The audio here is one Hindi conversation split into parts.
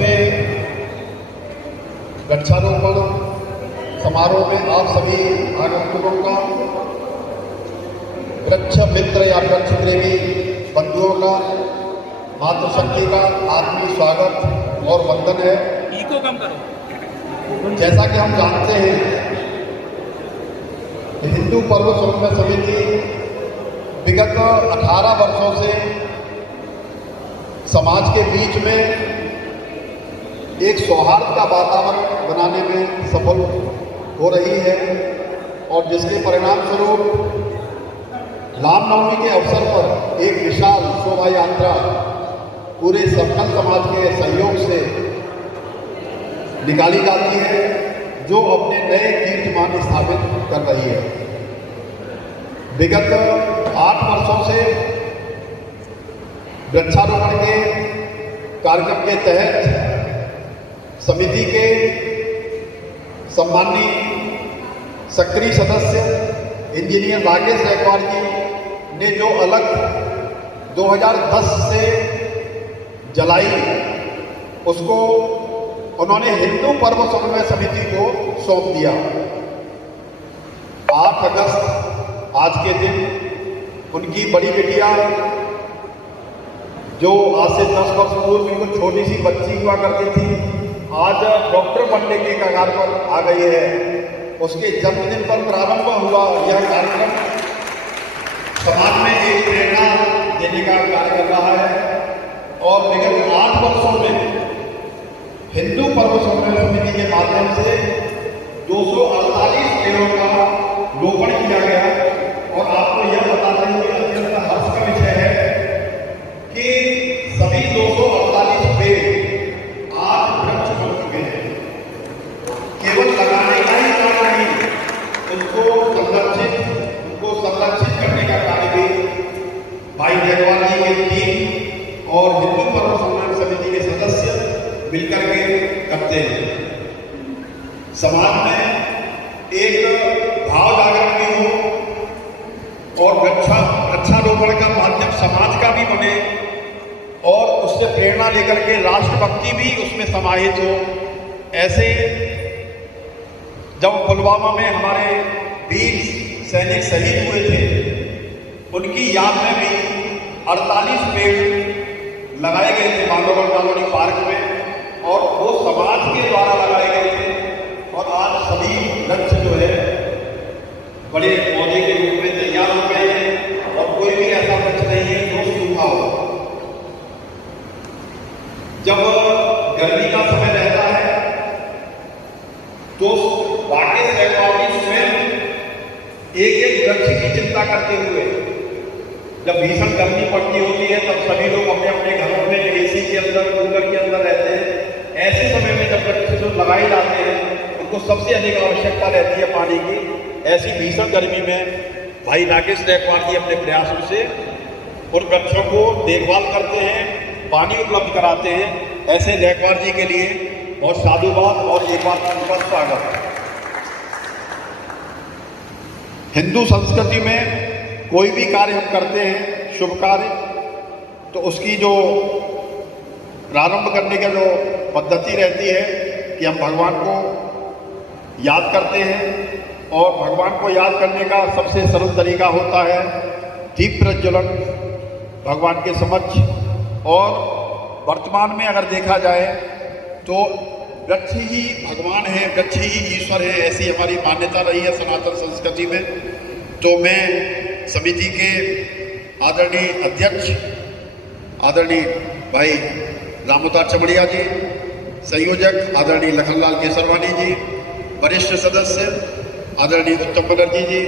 10वें वृक्षारोपण समारोह में आप सभी आगंतुकों का, वृक्ष मित्र या वृक्ष प्रेमी बंधुओं का, मातृशक्ति का आत्मीय स्वागत और वंदन है। इको कम करो। जैसा कि हम जानते हैं, हिंदू पर्व समन्वय समिति विगत 18 वर्षों से समाज के बीच में एक सौहार्द का वातावरण बनाने में सफल हो रही है और जिसके परिणाम स्वरूप रामनवमी के अवसर पर एक विशाल शोभा यात्रा पूरे सकल समाज के सहयोग से निकाली जाती है, जो अपने नए कीर्तिमान स्थापित कर रही है। विगत 8 वर्षों से वृक्षारोपण के कार्यक्रम के तहत समिति के सम्माननीय सक्रिय सदस्य इंजीनियर राकेश गायकवाड़ जी ने जो अलग 2010 से जलाई, उसको उन्होंने हिंदू पर्व समन्वय समिति को सौंप दिया। 8 अगस्त आज के दिन उनकी बड़ी बेटिया, जो आज से 10 वर्ष पूर्व बिल्कुल छोटी सी बच्ची हुआ करती थी, आज डॉक्टर बनने के कगार पर आ गई है, उसके जन्मदिन पर प्रारंभ हुआ यह कार्यक्रम समाज में एक प्रेरणा देने का कार्य कर रहा है। और विगत 8 वर्षों में हिंदू पर्व समन्वय समिति के माध्यम से 248 पेड़ों का रोपण किया गया। और आपको यह बता दें कि अत्यंत हर्ष का विषय है कि सभी 248 पेड़ आज वृक्ष बन चुके हैं। केवल लगाने का ही काम नहीं, उनको संरक्षित करने का कार्य भी भाई गायकवाड़ जी की टीम और हिंदू पर्व समन्वय समिति के सदस्य मिलकर के करते हैं। समाज में एक भाव जागरण भी हो और वृक्षारोपण का माध्यम समाज का भी बने और उससे प्रेरणा लेकर के राष्ट्रभक्ति भी उसमें समाहित हो। ऐसे जब पुलवामा में हमारे वीर सैनिक शहीद हुए थे, उनकी याद में भी 48 पेड़ लगाए गए थे बांधवगढ़ कॉलोनी पार्क में, और वो समाज के द्वारा लगाए गए थे। और आज सभी वृक्ष जो है बड़े पौधे के रूप में तैयार हो गए हैं और कोई भी ऐसा वृक्ष नहीं है जो सूखा हो। जब गर्मी का समय रहता है तो राकेश गायकवाड़ जी स्वयं एक वृक्ष की चिंता करते हुए, जब भीषण गर्मी पड़ती होती है तब सभी लोग अपने अपने घरों में एसी के अंदर, कूलर के अंदर रहते हैं। ऐसे समय में जब वृक्ष जो लगाए जाते हैं उनको सबसे अधिक आवश्यकता रहती है पानी की। ऐसी भीषण गर्मी में भाई राकेश गायकवाड़ जी अपने प्रयासों से उन वृक्षों को देखभाल करते हैं, पानी उपलब्ध कराते हैं। ऐसे गायकवाड़ जी के लिए बहुत साधुवाद और एक बार उनका स्वागत। हिंदू संस्कृति में कोई भी कार्य हम करते हैं, शुभ कार्य, तो उसकी जो प्रारंभ करने की जो पद्धति रहती है कि हम भगवान को याद करते हैं। और भगवान को याद करने का सबसे सरल तरीका होता है दीप प्रज्वलन भगवान के समक्ष। और वर्तमान में अगर देखा जाए तो वृक्ष ही भगवान है, वृक्ष ही ईश्वर है, ऐसी हमारी मान्यता रही है सनातन संस्कृति में। तो मैं समिति के आदरणीय अध्यक्ष आदरणीय भाई रामोतार चमड़िया जी, संयोजक आदरणीय लखनलाल केसरवानी जी, वरिष्ठ सदस्य आदरणीय उत्तम बनर्जी जी,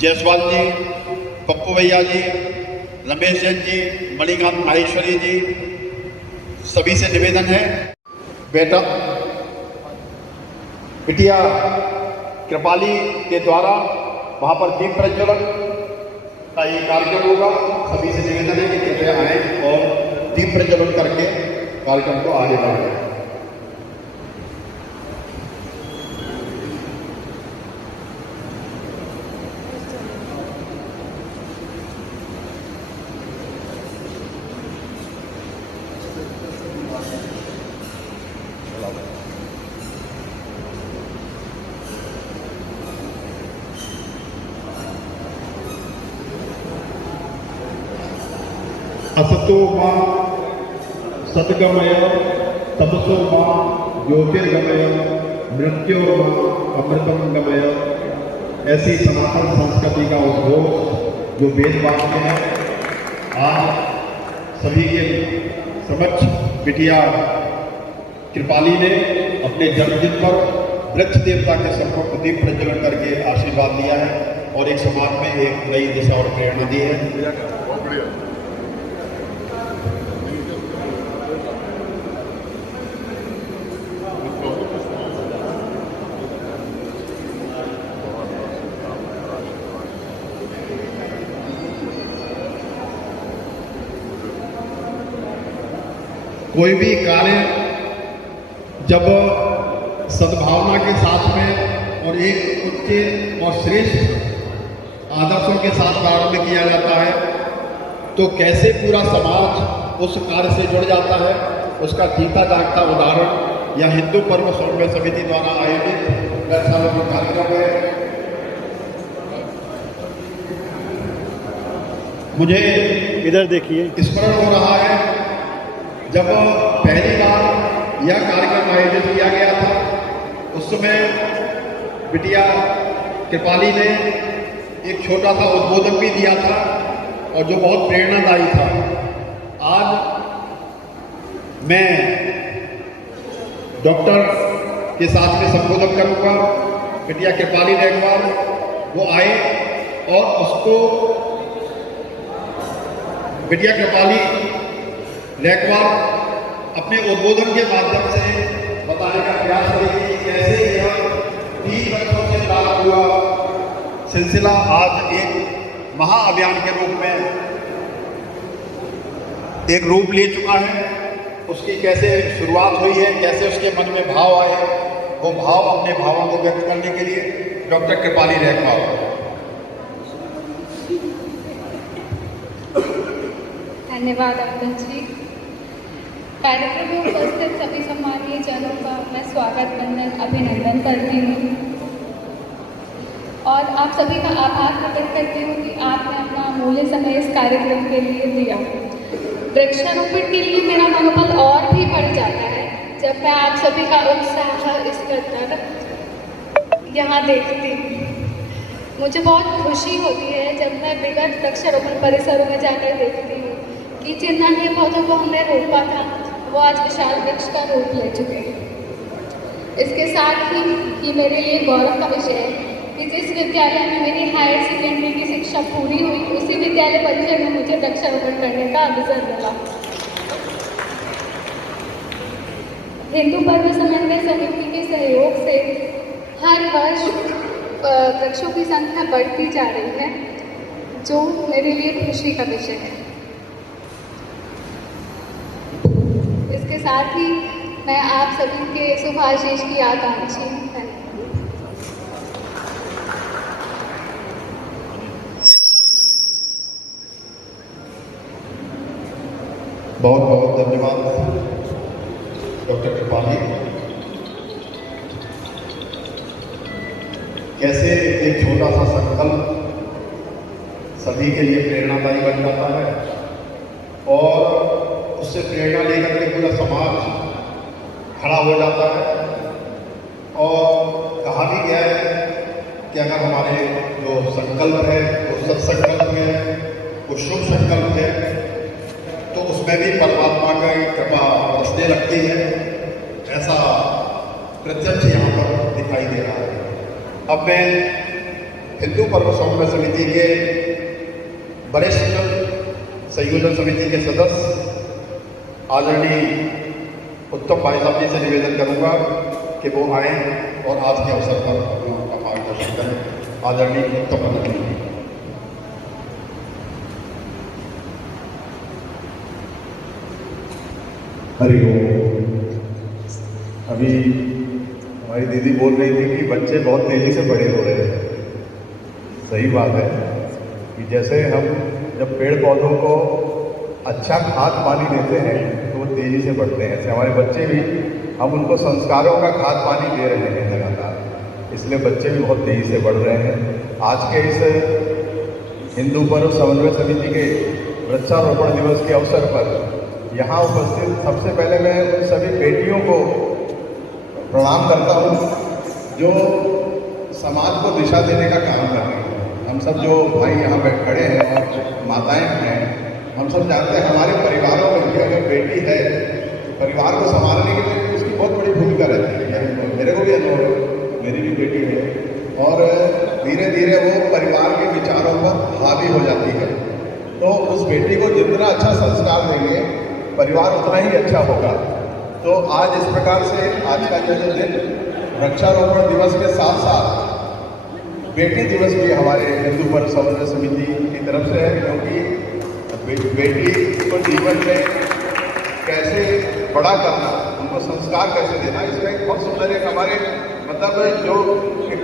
जायसवाल जी, पप्पू भैया जी, रमेश जैन जी, मणिकांत माहेश्वरी जी, सभी से निवेदन है बिटिया कृपाली के द्वारा वहाँ पर दीप प्रज्वलन का ये कार्यक्रम होगा। सभी से निवेदन है कि कृपया आए और दीप प्रज्वलन करके कार्यक्रम को आगे बढ़ाएं। असतो मां सद्गमय तमसो मां ज्योतिर्गमय मृत्योर्मां अमृतम गमय। ऐसी सनातन संस्कृति का उद्घोष जो वेद वाक्य है, आज सभी के समक्ष बिटिया कृपाली ने अपने जन्मदिन पर वृक्ष देवता के सम्मुख दीप प्रज्वलन करके आशीर्वाद दिया है और एक समाज में एक नई दिशा और प्रेरणा दी है। कोई भी कार्य जब सद्भावना के साथ में और एक उच्च और श्रेष्ठ आदर्शों के साथ प्रारंभ किया जाता है तो कैसे पूरा समाज उस कार्य से जुड़ जाता है, उसका जीता जागता उदाहरण यह हिंदू पर्व समन्वय समिति द्वारा आयोजित वृक्षारोपण कार्यक्रम है। मुझे इधर देखिए, स्मरण हो रहा है जब पहली बार यह कार्यक्रम आयोजित किया गया था, उस समय बिटिया कृपाली ने एक छोटा सा उद्बोधन भी दिया था और जो बहुत प्रेरणादायी था। आज मैं डॉक्टर के साथ में संबोधन करूंगा। बिटिया कृपाली रैकवार वो आए और उसको बिटिया कृपाली रैकवार अपने उद्बोधन के माध्यम से बताने का प्रयास करेगी कि कैसे यह 3 वर्षों से लागू हुआ सिलसिला आज एक महाअभियान के रूप में एक रूप ले चुका है। उसकी कैसे शुरुआत हुई है, कैसे उसके मन में भाव आए, वो भाव अपने भावों को व्यक्त करने के लिए डॉक्टर कृपाली रैकवार। धन्यवाद अंकल जी। कार्यक्रम में उपस्थित सभी सम्मानीय जनों का मैं स्वागत वंदन अभिनंदन करती हूँ और आप सभी का आभार प्रकट करती हूँ कि आपने अपना अमूल्य समय इस कार्यक्रम के लिए दिया। वृक्षारोपण के लिए मेरा मनोबल और भी बढ़ जाता है जब मैं आप सभी का उत्साह इस कदर यहाँ देखती हूँ। मुझे बहुत खुशी होती है जब मैं विगत वृक्षारोपण परिसरों में जाकर देखती हूँ कि जिन नन्हे पौधों को हमने रोपा था वो आज विशाल वृक्ष का रूप ले चुके हैं। इसके साथ ही ये मेरे लिए गौरव का विषय है कि जिस विद्यालय में मेरी हायर सेकेंडरी की शिक्षा पूरी हुई उसी विद्यालय परिसर में मुझे वृक्षारोपण करने का अवसर मिला। हिंदू पर्व समन्वय समिति के सहयोग से हर वर्ष वृक्षों की संख्या बढ़ती जा रही है, जो मेरे लिए खुशी का विषय है। इसके साथ ही मैं आप सभी के शुभाशीष की आकांक्षी हूँ। बहुत बहुत धन्यवाद डॉक्टर कृपाली। कैसे एक छोटा सा संकल्प सभी के लिए प्रेरणादायी बन जाता है और उससे प्रेरणा लेकर के पूरा समाज खड़ा हो जाता है। और कहा भी गया है कि अगर हमारे जो संकल्प है वो सत्संकल्प है, वो शुभ संकल्प है, तो उसमें भी परमात्मा की कृपा बरसने लगती है। ऐसा प्रत्यक्ष यहाँ पर दिखाई दे रहा है। अब मैं हिंदू पर्व समन्वय समिति के वरिष्ठ संयोजन समिति के सदस्य आदरणीय उत्तम भाई साहब जी से निवेदन करूंगा कि वो आए और आज के अवसर पर उनका मार्गदर्शन करें। आदरणीय उत्तम भाई जी। हरिओम। अभी हमारी दीदी बोल रही थी कि बच्चे बहुत तेज़ी से बड़े हो रहे हैं। सही बात है कि जैसे हम जब पेड़ पौधों को अच्छा खाद पानी देते हैं तो वो तेज़ी से बढ़ते हैं। ऐसे हमारे बच्चे भी, हम उनको संस्कारों का खाद पानी दे रहे हैं लगातार, इसलिए बच्चे भी बहुत तेज़ी से बढ़ रहे हैं। आज के इस हिंदू पर्व समन्वय समिति के वृक्षारोपण दिवस के अवसर पर यहाँ उपस्थित सबसे पहले मैं उन सभी बेटियों को प्रणाम करता हूँ जो समाज को दिशा देने का काम कर रहे हैं। हम सब जो भाई यहाँ बैठ खड़े हैं और माताएं हैं, हम सब जानते हैं हमारे परिवारों में भी अगर बेटी है तो परिवार को संभालने के लिए उसकी बहुत बड़ी भूमिका रहती है। मेरे को भी अनुभव है, मेरी भी बेटी है और धीरे धीरे वो परिवार के विचारों पर हावी हो जाती है। तो उस बेटी को जितना अच्छा संस्कार देंगे परिवार उतना ही अच्छा होगा। तो आज इस प्रकार से आज का जो दिन वृक्षारोपण दिवस के साथ साथ बेटी दिवस भी हमारे हिंदू पर्व समन्वय समिति की तरफ से है, क्योंकि बेटी को जीवन में कैसे बड़ा करना, उनको संस्कार कैसे देना, इसका एक बहुत सुंदर एक हमारे मतलब जो एक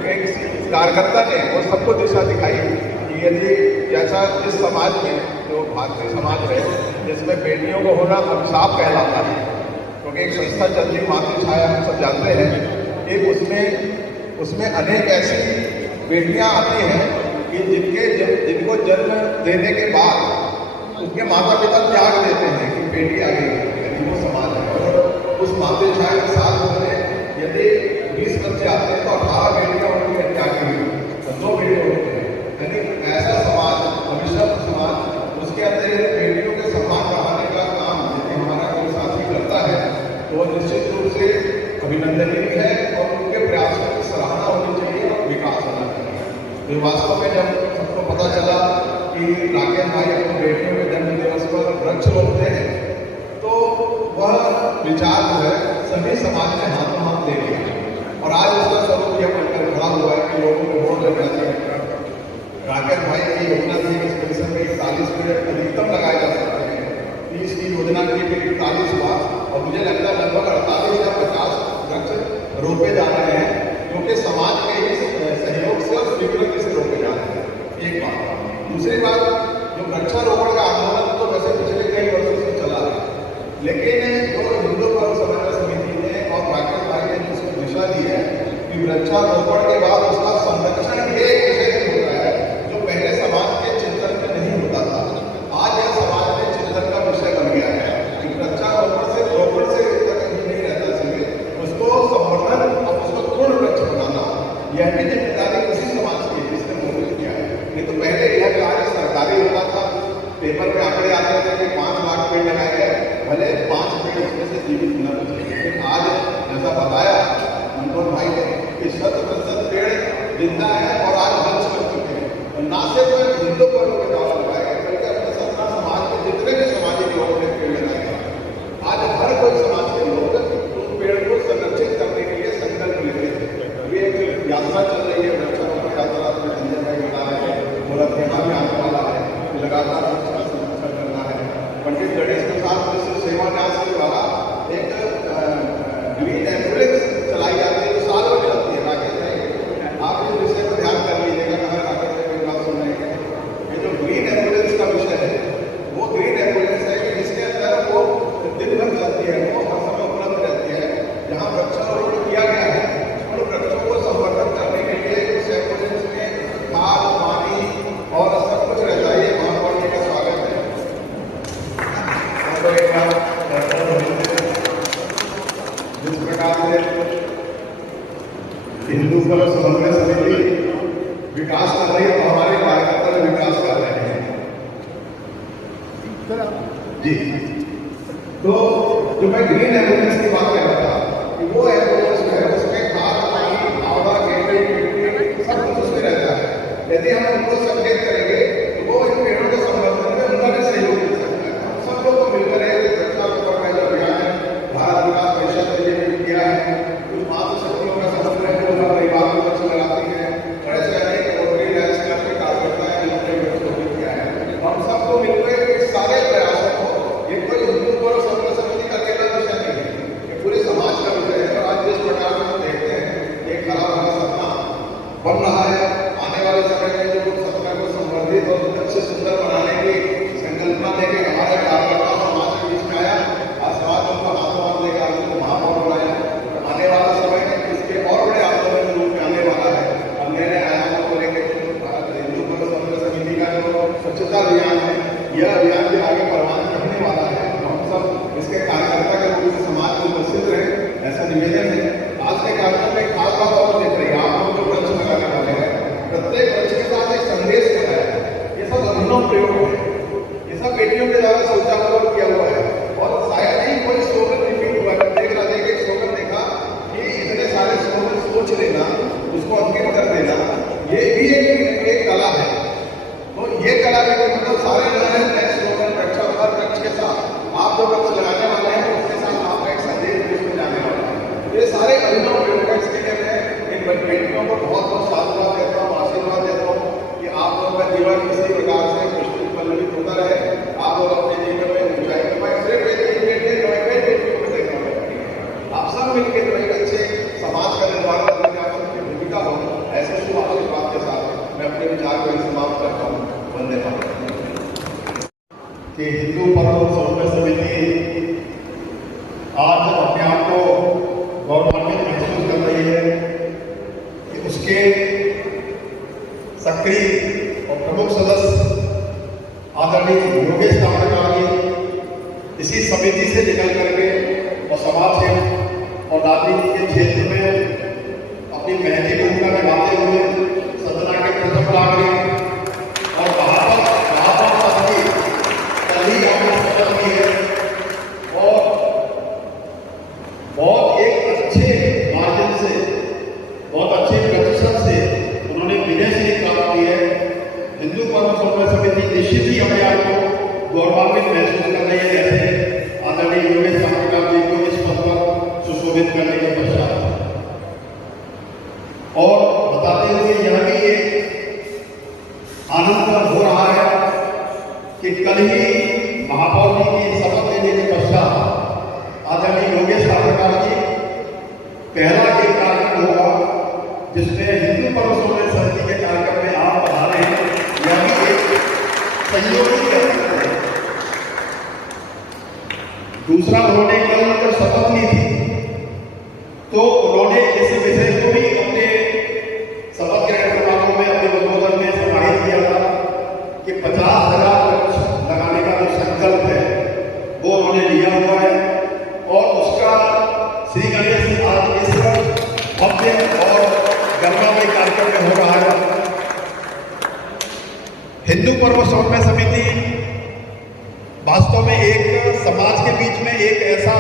कार्यकर्ता ने वो सबको दिशा दिखाई कि यदि जैसा इस समाज में जो भारतीय समाज है जिसमें बेटियों को होना अभिशाप कहलाता है, क्योंकि एक संस्था चलती मातृ छाया हम सब जानते हैं कि उसमें अनेक ऐसी बेटियां आती हैं कि जिनको जन्म देने के बाद उनके माता पिता त्याग देते हैं कि बेटी आ गई, वो समाज है। और उस मातृ छाया के साथ उन्होंने यदि 20 बच्चे आते हैं तो 18 बेटियां उनकी हत्या की हुई, 2 बेटियों होते हैं। यानी ऐसा समाज, अभिशप्त समाज, उसके अंदर यदि बेटियों के सम्मान बढ़ाने का काम यदि हमारा कोई साथी करता है तो वो निश्चित रूप से अभिनंदनीय है और उनके प्रयासों की सराहना होनी चाहिए और विकास होना चाहिए। तो वास्तव में जब सबको पता चला कि राकेश भाई अपनी बेटियों के जन्म दिवस पर वृक्ष रोपते हैं तो वह विचार जो है सभी समाज ने हाथों हाथ ले लिया और आज उसका स्वरूप यह बनकर खड़ा हुआ है कि लोगों को वोट लग जाते हैं। राकेश भाई की योजना थी इस परिसर में 41 पेड़ अधिकतम लगाए जा सकते हैं, 30 की योजना की फिर 41 हुआ और मुझे लगता है लगभग 48 या 50 वृक्ष रोपे जा रहे हैं, क्योंकि समाज के इस सहयोग से और स्वीकृति से रोके जा रहे हैं। एक बात। दूसरी बात, जो वृक्षारोपण का आंदोलन तो वैसे पिछले कई वर्षों से चला है, लेकिन जो हिंदू पर्व समन्वय समिति ने और राकेश भाई ने जिसको दिशा दी है कि वृक्षारोपण के बाद उसका संरक्षण ये विषय होता है जो पहले समाज के चिंतन में नहीं होता था, आज यह समाज में चिंतन का विषय बन गया है कि वृक्षारोपण से रोपण से नहीं रहता सीमित, उसको संवर्धन और उसको पूर्ण वृक्ष बनाना, यह भी जिम्मेदारी उसी समाज की जिसने मोहित किया है। नहीं तो पहले यह कार्य सरकारी होता था, पेपर में आंकड़े आते थे कि 5 लाख पेड़ लगाए गए, भले 5 पेड़ उसमें से जीवित न बचे, लेकिन आज जैसा बताया मनोहर भाई ने कि 100% पेड़ जिंदा है और आज वंश कर चुके हैं। और ना सिर्फ हिंदू पर्व के द्वारा लगाए गए बल्कि अपने सत्ता समाज के जितने भी सामाजिक लोगों ने पेड़ लगाए गए, आज हर कोई समाज के लोग उस पेड़ को संरक्षित करने के लिए संकल्प लेते हैं। अभी एक यात्रा चल रही है, वृक्षारोपण यात्रा संजय भाई बता रहे हैं, बोला यहाँ भी आने वाला है, लगातार संरक्षण करना है। पंडित गणेश प्रसाद मिश्र सेवा न्यास के द्वारा एक ग्रीन एम्बुलेंस चलाई जाती है जो साल में चलती है। राकेश भाई आप इस विषय पर ध्यान कर लीजिएगा, अगर राकेश भाई कोई बात सुन रहे हैं। ये जो ग्रीन एम्बुलेंस का विषय है वो ग्रीन एम्बुलेंस है कि जिसके अंदर वो दिन भर चलती है, वो हर समय उपलब्ध रहती है। जहाँ वृक्षारोपण किया गया है उन वृक्षों को संवर्धन करने के लिए उस एम्बुलेंस में खाद, पानी और सब कुछ रहता है। महापौर जी का स्वागत है। जिस प्रकार से हिंदू पर्व समन्वय समिति विकास कर रही है तो हमारे कार्यकर्ता भी विकास कर रहे हैं जी। तो जो मैं ग्रीन एम्बुलेंस की बात कर रहा था कि वो एम्बुलेंस जो है उसमें खाद, पानी, पावडा, मिट्टी सब कुछ उसमें रहता है। यदि हम उनको संकेत करेंगे तो वो इन पेड़ों के संवर्धन में उनका भी सहयोग मिल सकता है। हम सब लोग को मिलकर वृक्षारोपण का जो अभियान है भारत विकास परिषद ने ये किया है, कुछ मातृ शक्तियों का समन्वय है, वो परिवार में वृक्ष लगाती है, बड़े से अनेक रोटरी रैंस के कार्यकर्ता है जिन्होंने वृक्ष किया है। हम सबको मिलकर इस सारे प्रयासों को, ये कोई हिंदू पर्व समन्वय समिति का अकेला विषय नहीं है, ये पूरे निवेदन है, आज के कार्यक्रम में खास बात और देख रही है, आप लोग जो वृक्ष लगाने वाले हैं, प्रत्येक वृक्ष के साथ एक संदेश क्या है, ये सब अभिनव प्रयोग है, ये सब बेटियों के द्वारा सोचापन किया हुआ है। और शायद ही कोई स्लोगन रिपीट हुआ है, देख रहा एक स्लोगन देखा कि इतने सारे स्लोगन सोच लेना, उसको अंकित कर देना, ये भी एक कला है। तो ये कला का मतलब सारे लगाए नए स्लोगन हर वृक्ष के साथ आप जो वृक्ष लगाने वाले हैं उसके साथ आपका एक संदेश में जाने वाला है। ये सारे अभिनव प्रयोग है। इसके लिए मैं इन बेटियों को बहुत बहुत साधुवाद देता हूँ, आशीर्वाद देता हूँ कि आप लोगों का जीवन इसी प्रकार से पुष्पित पल्लवित होता रहे, आप लोग अपने जीवन में ऊंचाई को पाए। सिर्फ आप सब मिलकर जो एक अच्छे समाज का निर्माण करने में आप सबकी भूमिका हो, ऐसे शुभ आशीर्वाद के साथ मैं अपने विचार को समाप्त करता हूँ। वंदे मातरम। कि हिंदू पर्व समन्वय समिति आज अपने आप को गौरवान्वित महसूस कर रही है कि उसके सक्रिय और प्रमुख सदस्य आदरणीय योगेश ताम्रकार जी इसी समिति से निकल करके और समाज सेवा और राजनीति के क्षेत्र में अपनी महती भूमिका निभाते हुए सदना के प्रथम नागरिक और वहाँ पर पद की कल ही आपने शपथ ली है और बहुत एक अच्छे मार्जिन से, बहुत अच्छे प्रतिशत से उन्होंने विजय से प्राप्त की है। हिंदू पर्व समन्वय समिति निश्चित ही अपने आप को गौरवान्वित महसूस कर रही है, जैसे आदरणीय योगेश ताम्रकार जी को इस पद पर सुशोभित करने के पश्चात। और बताते हुए यह भी एक आनंद हो रहा है कि कल ही महापौर जी की शपथ लेने के पश्चात आदरणीय योगेश ताम्रकार जी पहला एक कार्यक्रम होगा जिसमें हिंदू पर्व समन्वय समिति के कार्यक्रम में आप पधारे हैं। यह भी एक संयोगी है। दूसरा, उन्होंने कल जब शपथ ली थी तो उन्होंने इस विषय को भी अपने शपथ ग्रहण समारोह में अपने उद्बोधन में समाहित किया था कि 50,000 वृक्ष लगाने का जो संकल्प है वो उन्होंने लिया हुआ है और उसका श्री गणेश आज इस भव्य और गौरवमय कार्यक्रम में हो रहा है। हिंदू पर्व समन्वय समिति वास्तव में एक समाज के बीच में एक ऐसा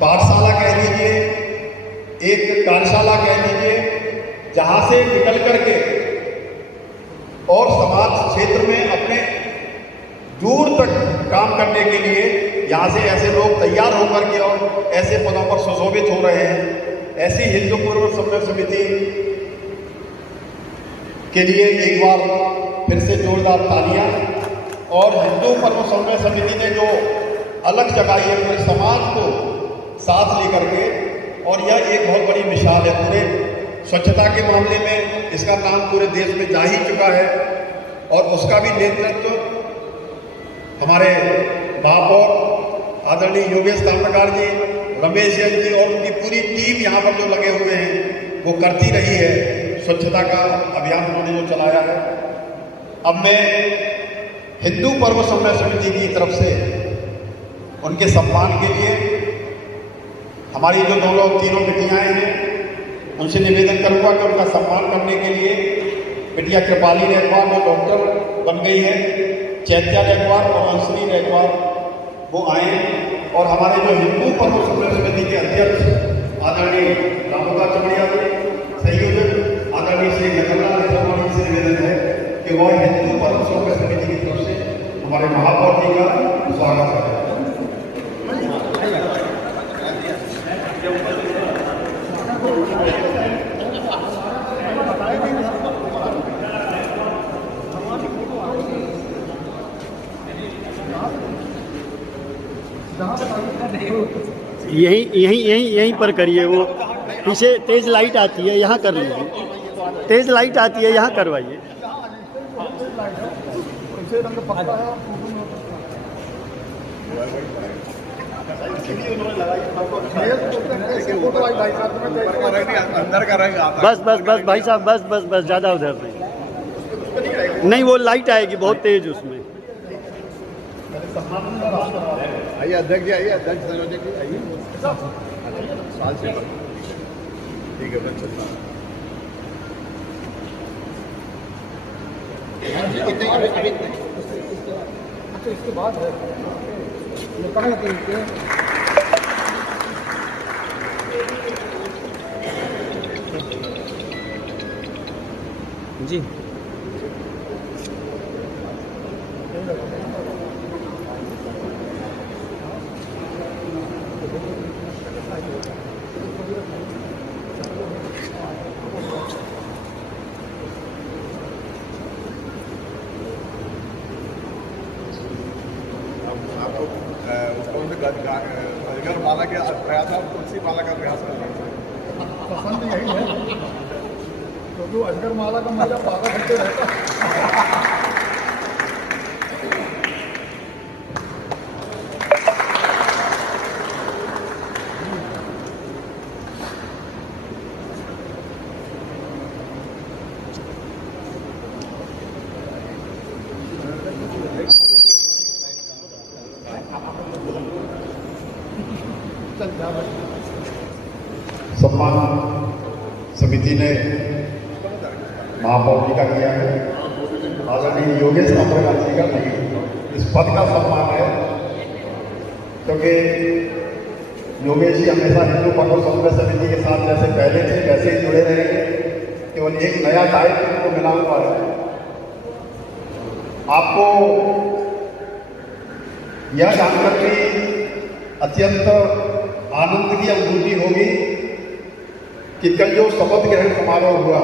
पाठशाला कह लीजिए, एक कार्यशाला कह लीजिए, जहां से निकल करके और समाज क्षेत्र में अपने दूर तक काम करने के लिए यहाँ से ऐसे लोग तैयार होकर के और ऐसे पदों पर सुशोभित हो रहे हैं। ऐसी हिंदू पर्व समन्वय समिति के लिए एक बार फिर से जोरदार तालियां। और हिंदू पर्व समन्वय समिति ने जो अलग जगाई है पूरे समाज को साथ लेकर के, और यह एक बहुत बड़ी मिसाल है पूरे स्वच्छता के मामले में। इसका नाम पूरे देश में जा ही चुका है और उसका भी नेतृत्व हमारे महापौर आदरणीय योगेश ताम्रकार जी, रमेश जैन जी और उनकी पूरी टीम यहाँ पर जो लगे हुए हैं वो करती रही है। स्वच्छता का अभियान उन्होंने जो चलाया है। अब मैं हिंदू पर्व समन्वय समिति की तरफ से उनके सम्मान के लिए हमारी जो तीनों बिटियाँ हैं उनसे निवेदन करूँगा कि उनका सम्मान करने के लिए बिटिया कृपाली रेखवार जो डॉक्टर बन गई है, चैत्या रेखवार और अंशनी रेखवार वो आए, और हमारे जो हिंदू पर्व समन्वय समिति के अध्यक्ष आदरणीय रामोदा चमड़िया जी, संयोजक आदरणीय श्री नगरलाल शर्मा से निवेदन है कि वह हिंदू पर्व समन्वय समिति की तरफ से हमारे महापौर जी का स्वागत करें। यहीं पर करिए। वो पीछे तेज लाइट आती है, यहाँ कर लीजिए। तेज लाइट आती है, यहाँ करवाइए। बस बस बस भाई साहब, बस बस बस, ज़्यादा उधर नहीं, वो लाइट आएगी बहुत तेज उसमें। आइए अध्यक्ष जी, आइए अध्यक्ष आइए। ठीक है बच्चे इसके बाद है ये पढ़ा के जी अजगर माला के प्रयास आप तुलसी माला का प्रयास कर रहे हैं। पसंद यही है क्योंकि अजगर माला का मजा पागल करते रहता है। सम्मान समिति ने महापौर जी का किया है, आदरणीय योगेश अग्रवाल जी का नहीं, इस पद का सम्मान है क्योंकि योगेश जी हमेशा हिंदू पर्व समन्वय समिति के साथ जैसे पहले थे वैसे ही जुड़े रहेंगे। केवल एक नया दायित्व उनको मिला हुआ है। आपको यह जानकर भी अत्यंत आनंद की अनुभूति होगी कि कल जो शपथ ग्रहण समारोह हुआ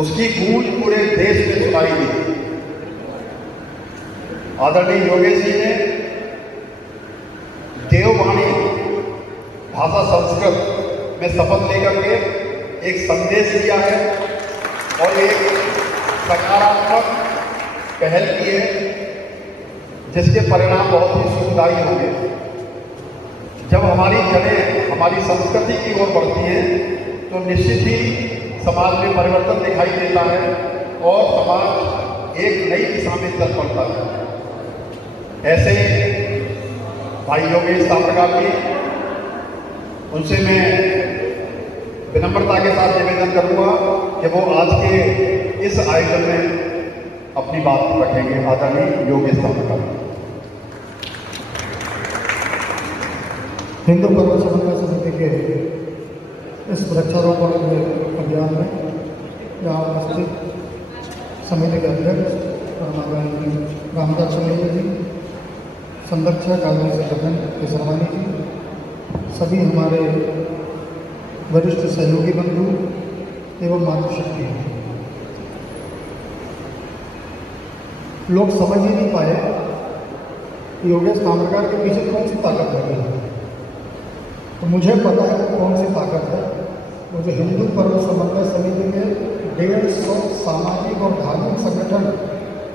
उसकी गूंज पूरे देश में सुनाई दी। आदरणीय योगेश जी ने देववाणी भाषा संस्कृत में शपथ लेकर के एक संदेश दिया है और एक सकारात्मक पहल की है जिसके परिणाम बहुत ही सुखदायी होंगे। जब हमारी जड़ें हमारी संस्कृति की ओर बढ़ती हैं तो निश्चित ही समाज में परिवर्तन दिखाई देता है और समाज एक नई दिशा में चल पड़ता है। ऐसे भाई योगेश सावरकर जी, उनसे मैं विनम्रता के साथ निवेदन करूंगा कि वो आज के इस आयोजन में अपनी बात रखेंगे। आदरणीय योगेश सावरकर। हिंदू पर्व समन्वय समिति के इस वृक्षारोपण अभियान में यहाँ उपस्थित समिति के अध्यक्ष रामदास चमैया जी, संरक्षक आदरणीय गगन केसरवानी जी, सभी हमारे वरिष्ठ सहयोगी बंधु एवं मातृशक्ति हैं। लोग समझ ही नहीं पाए योगेश सावरकर के पीछे कौन सी ताकत लगी है। तो मुझे पता है कौन सी ताकत है। वो जो हिंदू पर्व समन्वय समिति के 150 सामाजिक और धार्मिक संगठन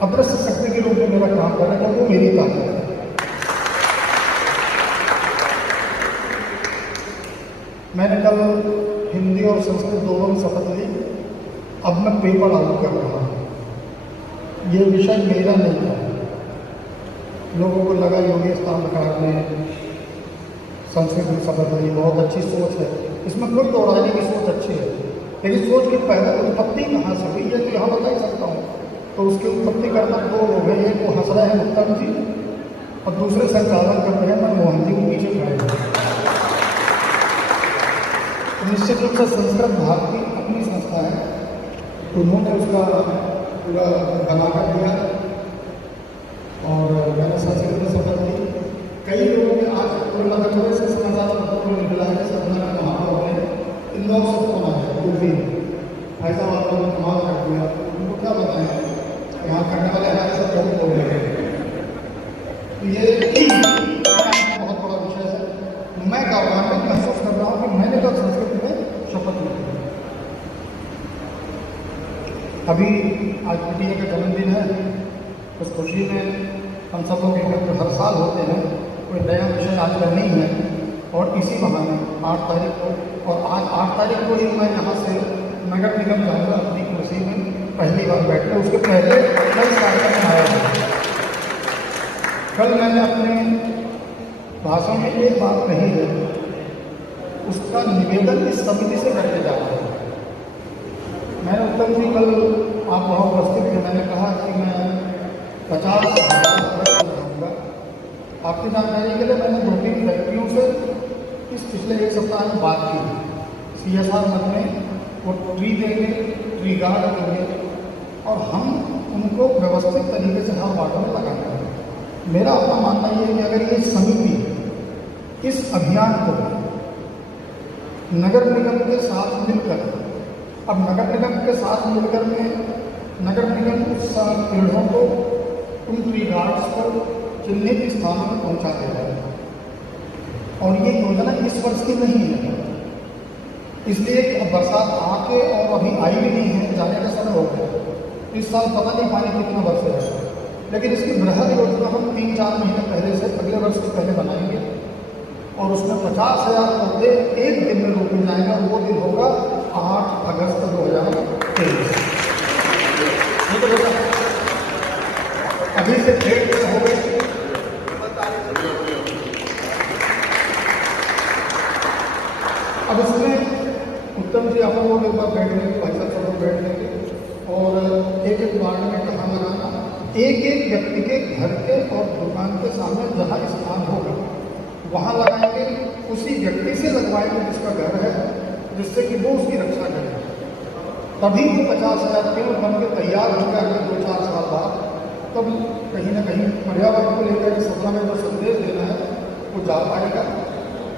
अदृश्य शक्ति के रूप में मेरा काम कर रहे हैं, वो मेरी ताकत है। मैंने कल हिंदी और संस्कृत दोनों में शपथ ली। अब मैं पेपर आउट कर रहा हूँ। ये विषय मेरा नहीं था। लोगों को लगा योगेश सावरकर ने संस्कृत में शपथ ली, बहुत अच्छी सोच है, इसमें कोई दोहराने की सोच अच्छी है, लेकिन सोच की पहले उत्पत्ति कहाँ से हुई है तो यहाँ बता ही सकता हूँ। तो उसकी उत्पत्ति करना दो लोग हैं, एक वो हंस रहे हैं उत्तम जी और दूसरे संचालन कर रहे हैं मनमोहन जी के पीछे खड़े हैं। निश्चित रूप से संस्कृत भारती अपनी संस्था है, उन्होंने उसका पूरा बनाकर दिया और मैंने संस्कृत में शपथ ली। कई लोगों ने आज थोड़े से समाचार पत्रों में निकला है कि सत्यनारायण महाप्रभु ने इंदौर से फोन आया कुल्फी फैजाबाद को कमाल कर दिया। उनको क्या बताएं, यहाँ करने वाले हमारे सब बहुत बोल रहे हैं। ये बहुत बड़ा विषय है। मैं गौरवान्वित महसूस कर रहा हूँ कि मैंने तो संस्कृति में शपथ ली। अभी आज बिटिया का जन्मदिन है, उस खुशी में हम सब लोग एकत्र हर साल होते हैं। कोई नया विषय आज का नहीं है और इसी बहाने 8 तारीख को, और आज 8 तारीख को ही मैं यहाँ से नगर निगम जाऊँगा अपनी कुर्सी में पहली बार बैठने। उसके पहले कल कार्यक्रम आया था। कल मैंने अपने भाषण में एक बात कही है, उसका निवेदन इस समिति से करके जा रहा है। मैंने उत्तम जी कल आप वहाँ उपस्थित थे, मैंने कहा कि मैं 50,000 दूँगा। आपकी जानकारी के लिए मैंने 2-3 फैक्ट्रियों से इस पिछले 1 सप्ताह में बात की। CSR मद में वो ट्री देंगे, ट्री गार्ड देंगे और हम उनको व्यवस्थित तरीके से हर वार्डों में लगाएंगे। मेरा अपना मानना ये है कि अगर ये समिति इस अभियान को नगर निगम के साथ मिलकर, अब नगर निगम के साथ मिलकर में नगर निगम उस पेड़ों को उन ट्री गार्ड्स को चिन्हित स्थानों में पहुँचा देता है और ये योजना इस वर्ष की नहीं है, इसलिए कि अब बरसात आके और अभी आई भी नहीं है, जाने का समय हो गया। इस साल पता नहीं पानी कितना बरसेगा, लेकिन इसकी बृहद योजना हम 3-4 महीने पहले से अगले वर्ष से पहले बनाएंगे और उसमें 50,000 पौधे एक दिन में रोपे जाएगा। वो दिन होगा 8 अगस्त 2023। अभी से डेट हो गई। अब इसमें उत्तम जी अपन लोग एक बार बैठ लेंगे, भाई साहब सब लोग बैठ लेंगे और एक वार्ड में कहाँ लगाना, एक व्यक्ति के घर के और दुकान के सामने जहाँ स्थान होगा वहाँ लगाएंगे। उसी व्यक्ति से लगवाएंगे जिसका घर है, जिससे कि वो उसकी रक्षा करे। तभी वो 50,000 पेड़ बन के तैयार होगा कि 2-4 साल बाद तब कहीं ना कहीं पर्यावरण को लेकर के सभा में जो संदेश देना है वो जा पाएगा।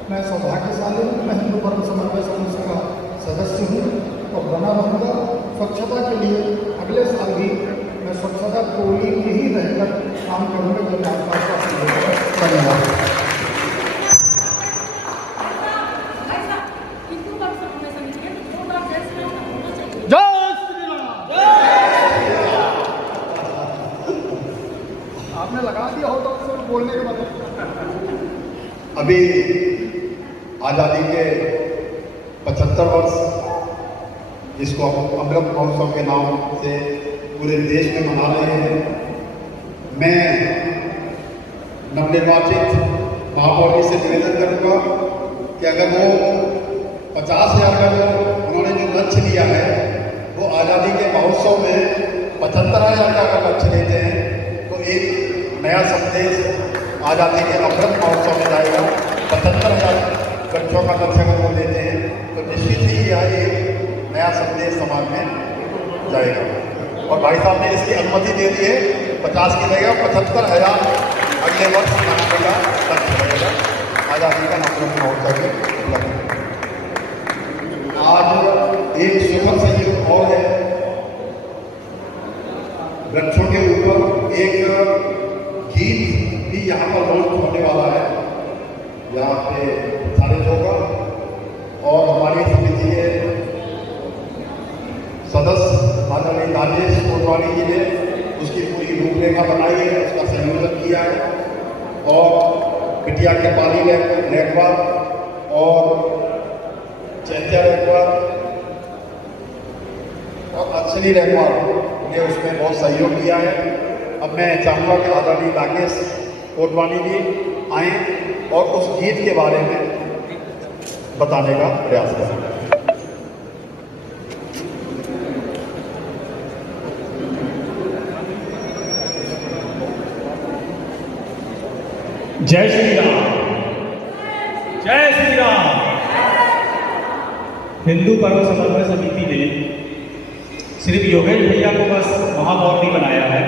मैं सौभाग्यशाली हूँ, मैं हिंदू पर्व समन्वय समिति का सदस्य हूँ और बना रहूँगा। स्वच्छता के लिए अगले साल भी मैं स्वच्छता टोली में ही रहकर काम करूँगा जो मैं आपका धन्यवाद। आपने लगा दिया हो तो सिर्फ बोलने के मतलब। अभी आज़ादी के 75 वर्ष जिसको हम अमृत महोत्सव के नाम से पूरे देश में मना रहे हैं, मैं नवनिर्वाचित महापौर से निवेदन करूँगा कि अगर वो 50,000 का जो उन्होंने जो लक्ष्य लिया है वो आज़ादी के महोत्सव में 75,000 का अगर लक्ष्य लेते हैं तो एक नया संदेश आज़ादी के अमृत महोत्सव में जाएगा। 75,000 बच्चों का लक्ष्य अगर वो लेते हैं तो निश्चित ही यह एक नया संदेश समाज में जाएगा। और भाई साहब ने इसकी अनुमति दे दी है, 50 की जगह 75,000 अगले वर्ष मनाने का लक्ष्य रहेगा आज़ादी का अमृत महोत्सव के उपलक्ष्य। आज एक सुखद संयोग और है, वृक्षों के ऊपर एक गीत भी यहाँ पर लॉन्च होने वाला है, यहाँ पे प्रसारित होगा और हमारी समिति के सदस्य आदरणीय राजेश कोटवानी जी ने उसकी पूरी रूपरेखा बनाई है, उसका संयोजन किया है और बिटिया के पानी नेटवर्क और चैत्या नेटवर्क और अक्षरी नेटवर्क ने उसमें बहुत सहयोग किया है। अब मैं चाहूँगा कि आदरणीय राकेश कोटवानी जी आएँ और उस गीत के बारे में बताने का प्रयास करें। जय श्री राम, जय श्री राम। हिंदू पर्व समन्वय समिति ने सिर्फ योगेश भैया को बस महापौर नहीं बनाया है,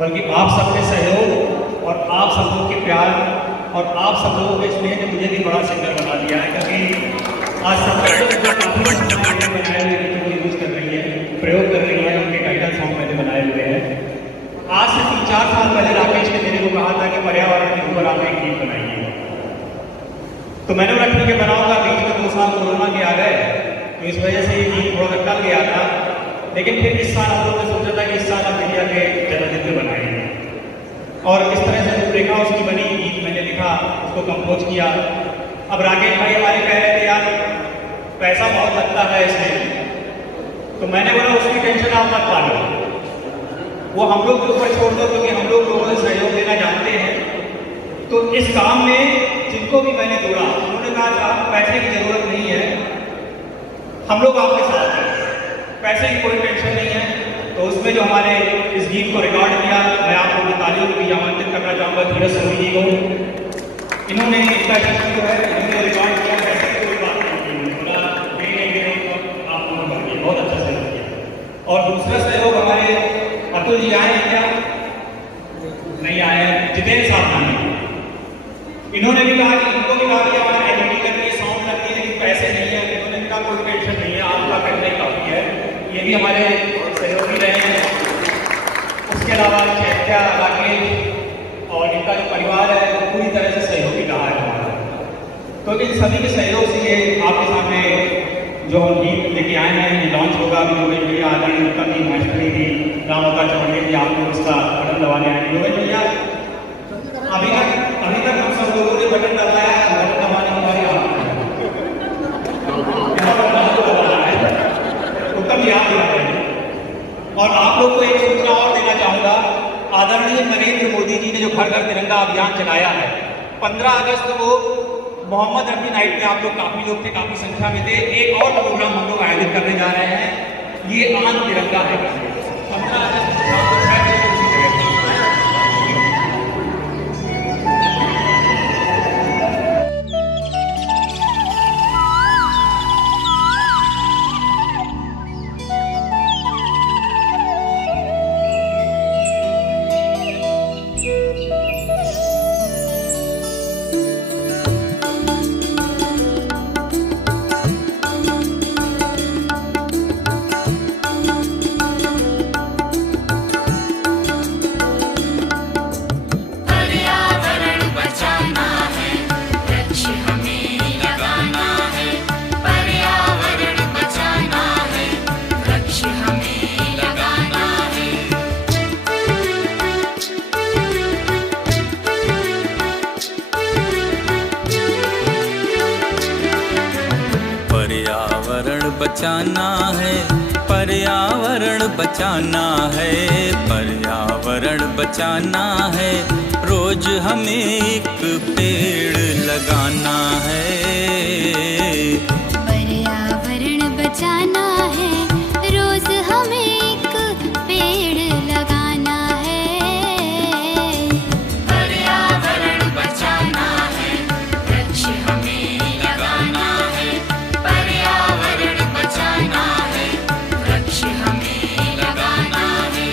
बल्कि आप सबके सहयोग और आप सब लोगों के प्यार और आप सब लोगों के स्नेह ने मुझे भी बड़ा सिंगर बना दिया है। क्योंकि आज सरकार काफ़ी बनाए हुए गीतों को यूज़ कर रही है, प्रयोग कर रही है, उनके टाइटल सॉन्ग मैंने बनाए हुए हैं। आज से 3-4 साल पहले राकेश ने मेरे को कहा था कि पर्यावरण के ऊपर आप एक गीत बनाइए, तो मैंने बोला ठीक है बनाऊंगा। बीच में 2 साल कोरोना के आ गए तो इस वजह से ये गीत थोड़ा टल गया था, लेकिन फिर इस साल हम लोगों ने सोचा था कि इस साल हम भैया के जन्मदिन पे बनाएंगे और इस तरह से रूपरेखा उसकी बनी, गीत मैंने लिखा, उसको कंपोज किया। अब राकेश भाई हमारे कह रहे थे यार पैसा बहुत लगता है इसमें, तो मैंने बोला उसकी टेंशन आप मत पालो, वो हम लोग के ऊपर छोड़ दो, क्योंकि हम लोग लोगों से सहयोग देना जानते हैं। तो इस काम में जिनको भी मैंने जोड़ा उन्होंने कहा कि आपको पैसे की ज़रूरत नहीं है, हम लोग आपके साथ हैं, पैसे की कोई टेंशन नहीं है। तो उसमें जो हमारे इस गीत को रिकॉर्ड किया, मैं आप लोगों की तालियों को भी आमंत्रित करना चाहूँगा धीरज सोनी जी को। इन्होंने इसका गीत जो है इन्होंने रिकॉर्ड किया, पैसे की कोई बात नहीं की, पूरा आप लोगों का किया, बहुत अच्छा सहयोग किया। और दूसरा सहयोग हमारे अतुल जी आए हैं क्या? नहीं आए, जितेंद्र साहब आए। इन्होंने भी कहा कि इनको भी कहा कि हमारा एडिटिंग करनी है, साउंड करनी है, लेकिन पैसे नहीं है। इन्होंने कहा कोई टेंशन नहीं है, आपका करना ही काफ़ी है। ये भी हमारे सहयोगी रहे हैं। उसके अलावा चैत्या, राकेश और इनका जो परिवार है वो पूरी तरह से सहयोगी रहा है हमारा। तो इन सभी के सहयोग से ये आपके सामने जो हम गीत लेके आए हैं ये लॉन्च होगा। अभी योगेश भैया आ गए, उनका भी मास्टरी थी, रामता चौड़े भी आप लोग इसका बटन दबाने आए। योगेश भैया अभी तक हम सब लोगों ने बटन दबाया, बटन दबाने हमारे उत्तम याद दिला रहे हैं। और आप लोग को एक सूचना और देना चाहूँगा, आदरणीय नरेंद्र मोदी जी ने जो घर घर तिरंगा अभियान चलाया है, 15 अगस्त को मोहम्मद रफी नाइट में आप लोग काफ़ी लोग थे, काफ़ी संख्या में थे। एक और प्रोग्राम हम लोग आयोजित करने जा रहे हैं, ये आन तिरंगा है। 15 अगस्त बचाना है, पर्यावरण बचाना है, पर्यावरण बचाना है, रोज हमें एक पेड़ लगाना है। पर्यावरण बचाना है, रोज हमें एक पेड़ लगाना है। पर्यावरण बचाना है, वृक्ष हमें लगाना है। पर्यावरण बचाना है, वृक्ष हमें लगाना है।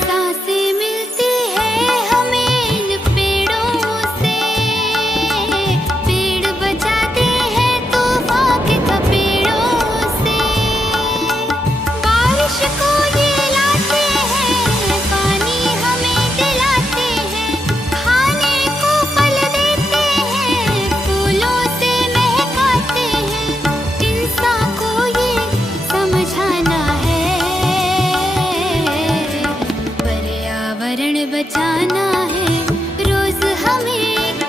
सांसें मिलती है हमें इन पेड़ों से, पेड़ बचाते हैं तूफान के थपेड़ों से। बारिश को ये लाते हैं, पानी हमें दिलाते हैं, खाने को फल देते हैं, फूलों से महकाते हैं। इंसान को ये समझाना है, पर्यावरण बचाना है, रोज हमें एक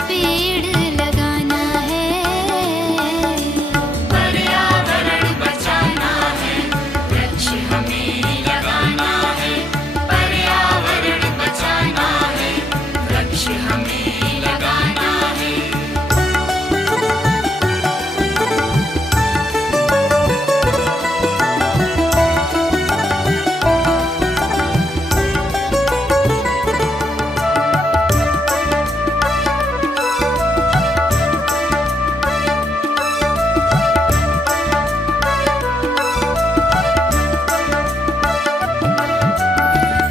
पेड़ लगाना है। पर्यावरण बचाना है, वृक्ष हमें लगाना है। पर्यावरण बचाना है, वृक्ष हमें लगाना है।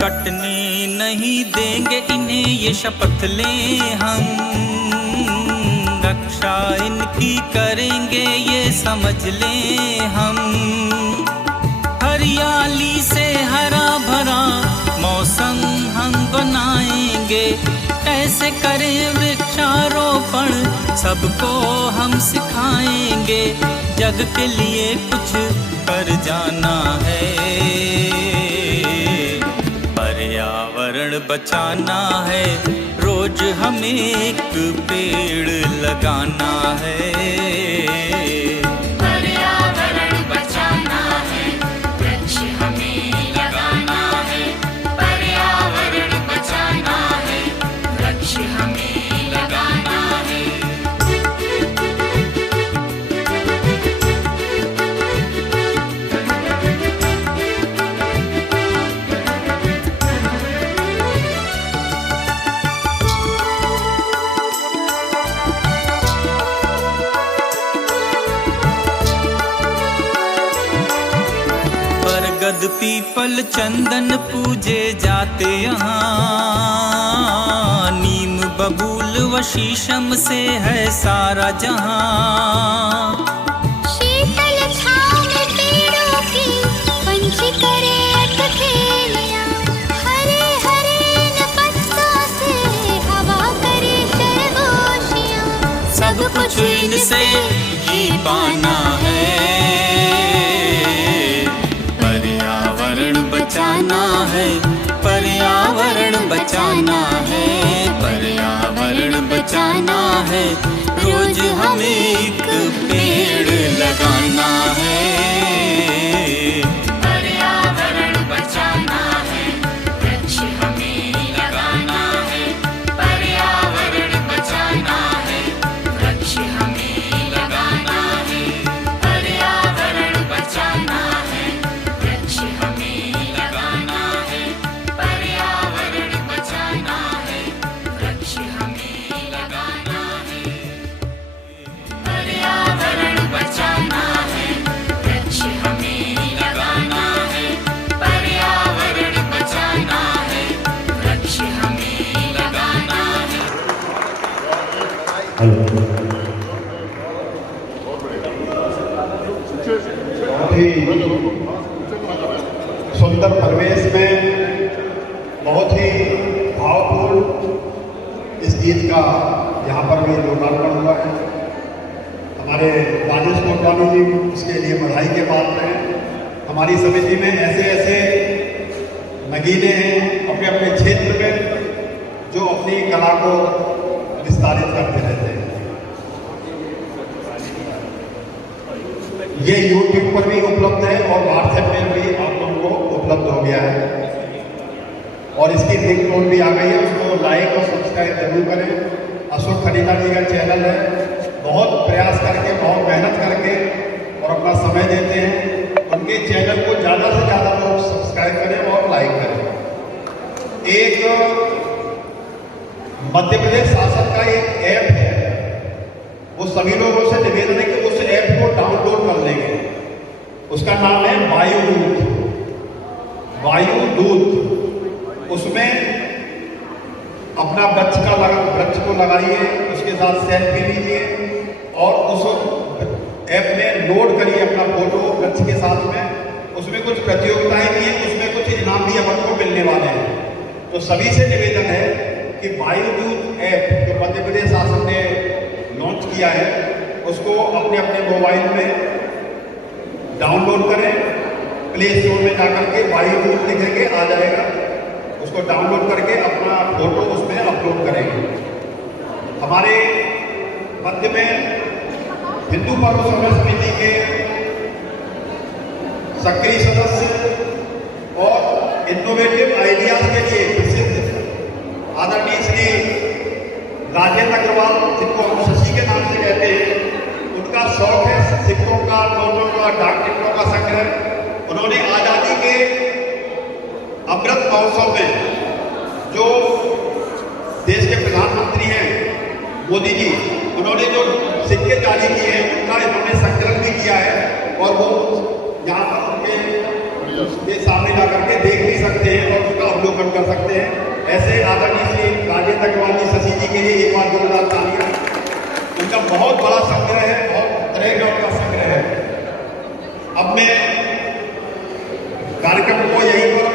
कटने नहीं देंगे इन्हें, ये शपथ लें हम, रक्षा इनकी करेंगे ये समझ लें हम। हरियाली से हरा भरा मौसम हम बनाएंगे, कैसे करें वृक्षारोपण सबको हम सिखाएंगे, जग के लिए कुछ कर जाना है। पर्यावरण बचाना है, रोज हमें एक पेड़ लगाना है। पर्यावरण बचाना है, वृक्ष हमें लगाना है। पर्यावरण बचाना है, वृक्ष हमें लगाना है। बरगद पीपल चंदन पूजे जाते यहाँ, नीम बबूल व शीशम से है सारा जहाँ। शीतल छाँव में पेड़ों की पंछी करे अटखेलियाँ, हरे हरे न पत्तों से हवा करे शरगोशियाँ। सब कुछ इनसे ही पाना है। पर्यावरण बचाना है, पर्यावरण बचाना है, पर्यावरण बचाना है, रोज हमें एक पेड़ लगाना है। पर्यावरण बचाना है, वृक्ष हमें लगाना है। पर्यावरण बचाना है, वृक्ष हमें लगाना है। पर्यावरण बचाना है, वृक्ष हमें लगाना है। पर्यावरण बचाना है, वृक्ष हमें लगाना है। पर्यावरण बचाना है, वृक्ष हमें लगाना है। पर्यावरण बचाना है, वृक्ष हमें लगाना है। बहुत ही सुंदर परिवेश में बहुत ही भावपूर्ण इस गीत का यहाँ पर भी लोकार्पण हुआ है। हमारे राजेश मोटवानी जी इसके लिए बधाई के पात्र हैं। हमारी समिति में ऐसे ऐसे नगीने हैं अपने अपने क्षेत्र में जो अपनी कला को विस्तारित करते रहते हैं। ये YouTube पर भी उपलब्ध है और WhatsApp में भी आप लोगों को उपलब्ध हो गया है और इसकी लिंक नोट भी आ गई है। उसको लाइक और सब्सक्राइब जरूर करें। अशोक खनीना जी का चैनल है, बहुत प्रयास करके बहुत मेहनत करके और अपना समय देते हैं। उनके चैनल को ज़्यादा से ज़्यादा लोग सब्सक्राइब करें और लाइक करें। एक मध्य प्रदेश शासन का एक ऐप है, वो सभी लोगों से निवेदन है कि उस ऐप को डाउनलोड कर लेंगे। उसका नाम है वायु दूत। उसमें अपना वृक्ष को लगाइए, उसके साथ सेल्फी लीजिए और उस ऐप में लोड करिए अपना फोटो वृक्ष के साथ में। उसमें कुछ प्रतियोगिताएं भी हैं, उसमें कुछ इनाम भी आपको मिलने वाले हैं। तो सभी से निवेदन है कि वायु दूत ऐप जो मध्य प्रदेश शासन ने लॉन्च किया है उसको अपने अपने मोबाइल में डाउनलोड करें। प्ले स्टोर में जाकर के वायु दूत लिखेंगे आ जाएगा, उसको डाउनलोड करके अपना फोटो उसमें अपलोड करेंगे। हमारे मध्य में हिंदू पर्व समन्वय समिति के सक्रिय सदस्य और इनोवेटिव आइडियाज के लिए प्रसिद्ध आदरणीय श्री राजेंद्र अग्रवाल, जिनको हम शशि के नाम से कहते हैं, उनका शौक है सिक्कों का, नोटों का, डाक टिकटों का संग्रह। उन्होंने आज़ादी के अमृत महोत्सव में जो देश के प्रधानमंत्री हैं मोदी जी, उन्होंने जो सिक्के जारी किए हैं उनका इन्होंने संकलन भी किया है और वो यहाँ पर उनके सामने ला करके देख भी सकते हैं और उसका अवलोकन कर सकते हैं। ऐसे आदरणीय श्री राजेंद्र अग्रवाल जी शशि जी के लिए एक बार जोरदार तालियां। उनका बहुत बड़ा संग्रह है, बहुत तरह का उनका संग्रह है। अब मैं कार्यक्रम को यहीं पर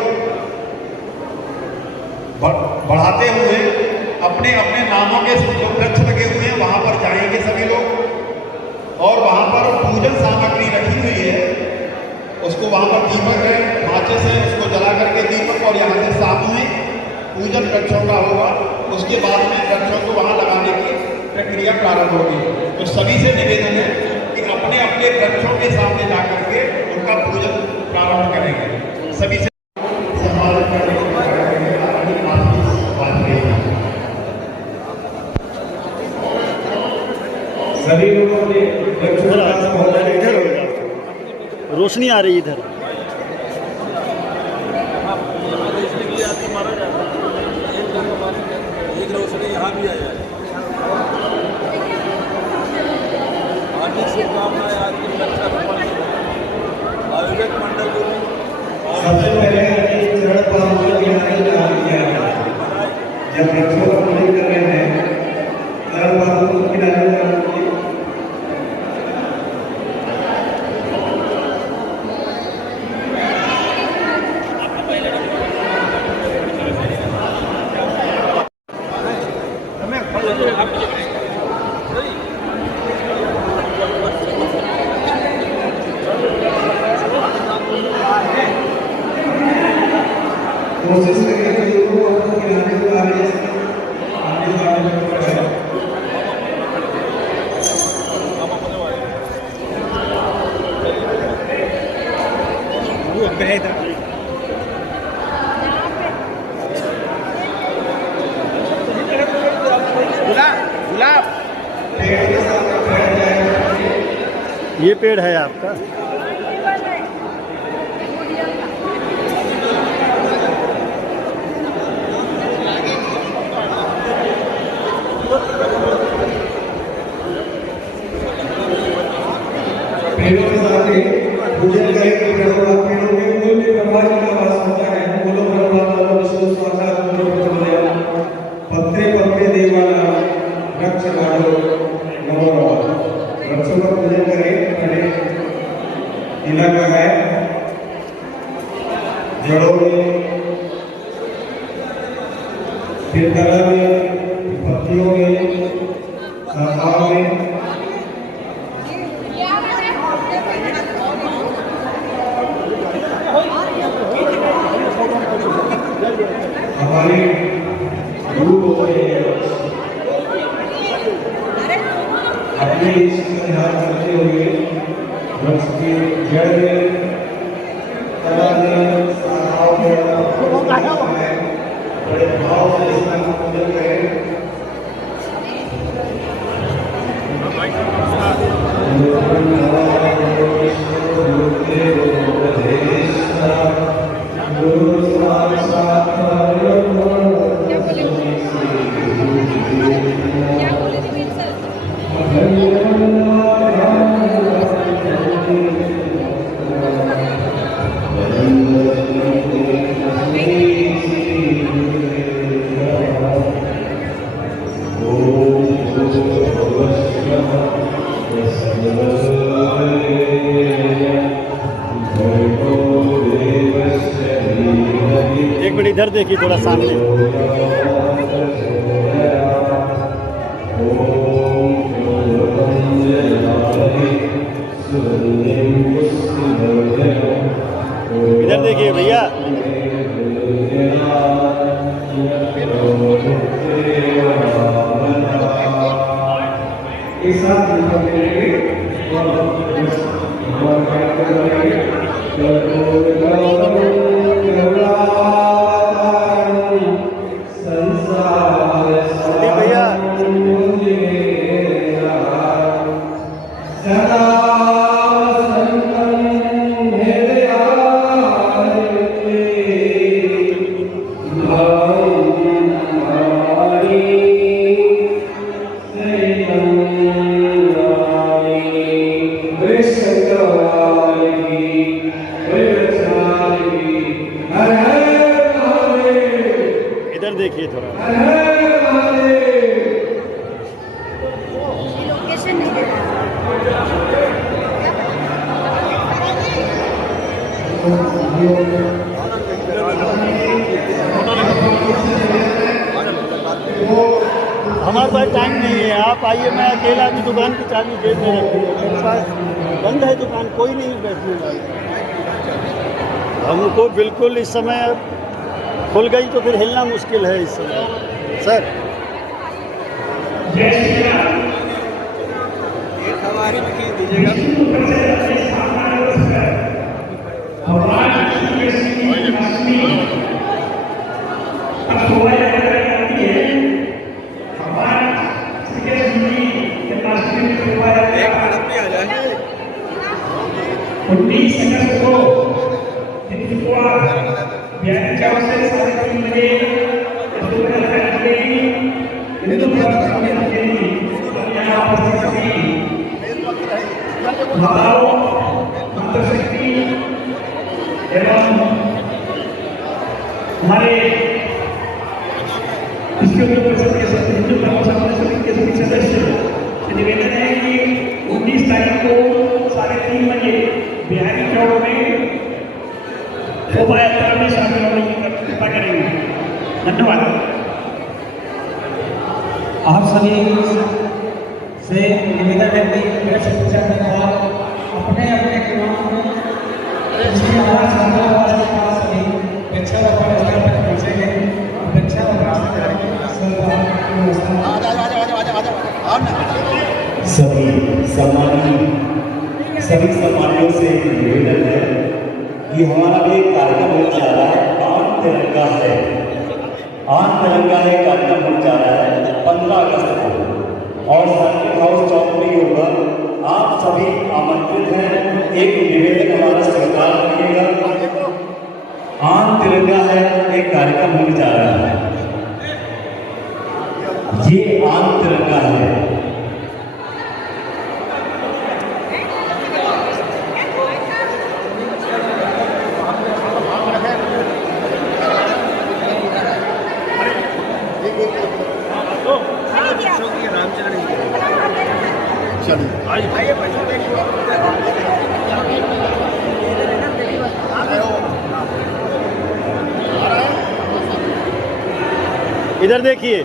बढ़ाते हुए अपने अपने अपने नामों के जो वृक्ष लगे हुए हैं वहाँ पर जाएंगे सभी लोग और वहाँ पर पूजन सामग्री रखी हुई है, उसको वहाँ पर दीपक है ढांचे से उसको जला करके दीपक और यहाँ से सामूहिक पूजन वृक्षों का होगा। उसके बाद में वृक्षों को वहाँ लगाने की प्रक्रिया प्रारंभ होगी। तो सभी से निवेदन है कि अपने अपने वृक्षों के सामने जा करके उनका पूजन प्रारंभ करेंगे। सभी से संपादन करने के सभी लोगों ने इधर हो जाओ, रोशनी आ रही इधर। यहाँ भी आया हार्दिक शुभकामनाएं आयोजक मंडल को। सबसे पहले चरण पादुका के आगे लगा दिया है। जब वृक्षों का पूजन कर रहे हैं चरण पादुका के किनारे लगा दीजिए। कोशिश करिए कि लोगों को अपने किनारे को आगे गुलाब ये पेड़ है आपका? पेड़ों के साथ पूजन करें कि पेड़ों में कोई भी ब्रह्मा जी का वास होता है। बोलो ब्रह्मा विष्णु साक्षात पत्ते पत्ते देवाना वृक्ष गाड़ो नमो नमः। वृक्षों का पूजन करें। पहले इलाका है जड़ों में, फिर तला में, पत्तियों में, शाखाओं में। हमारे गुरु होते हैं अपने इसका ध्यान करते हुए वृक्ष की जड़ में, तला में, शाखाओं में बड़े भाव से इसका पूजन करें। एक मिनट इधर देखिए थोड़ा सामने। इधर देखिए भैया। एक साथ भैया इधर देखिए थोड़ा। वो हमारे पास टाइम नहीं है, आप आइए, मैं अकेला भी दुकान की चाबी दे दे रखी है, मेरे पास बंद है दुकान, कोई नहीं बैठने वाला। हमको बिल्कुल इस समय खुल गई तो फिर हिलना मुश्किल है इस समय सर। हमारे इसके ऊपर हिंदू धर्म समिति के सभी सदस्य से निवेदन है कि 19 तारीख को 3:30 बजे बिहारी चौक में शोभा यात्रा में शामिल होने की कृपा करेंगे। धन्यवाद। आप सभी से निवेदन है कि अपने अपने क्रमांक में हमारा छात्रावास के पास भी बच्चा सभी सम्मानियों से निवेदन है कि हमारा भी एक कार्यक्रम होने जा रहा है, आन तिरंगा है कार्यक्रम होने जा रहा है 15 अगस्त को, और सर्किट हाउस चौक में होगा। आप सभी आमंत्रित हैं। एक निवेदन हमारा स्वीकार करिएगा। आन तिरंगा है एक कार्यक्रम होने जा रहा है, ये आन तिरंगा है। इधर देखिए,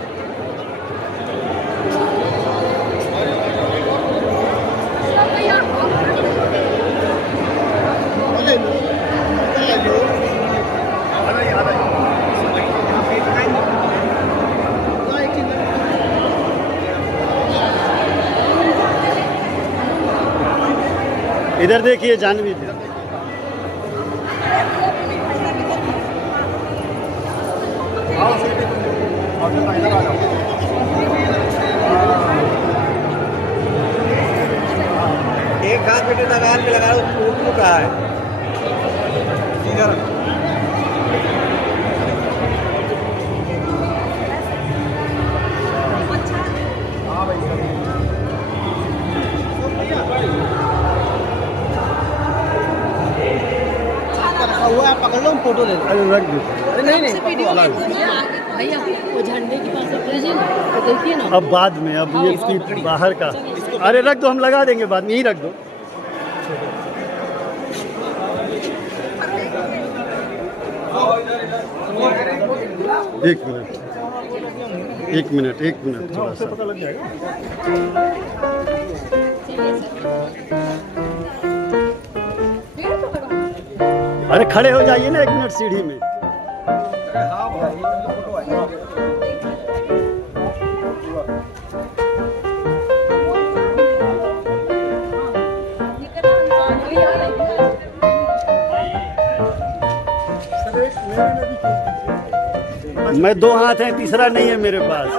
इधर देखिए जानवी जी। एक हाथ बेटे दगान में लगा टूट रहा है। हुआ पकड़ लो, फोटो ले लो। अरे रख दो। नहीं भैया वो झंडे के पास लीजिए ना, तो देखिए ना। अब बाद में, अब ये इसकी बाहर का, अरे रख दो, हम लगा देंगे बाद में, यहीं रख दो। एक मिनट थोड़ा सा पता लग जाएगा। अरे खड़े हो जाइए ना 1 मिनट सीढ़ी में। मैं 2 हाथ हैं, तीसरा नहीं है मेरे पास।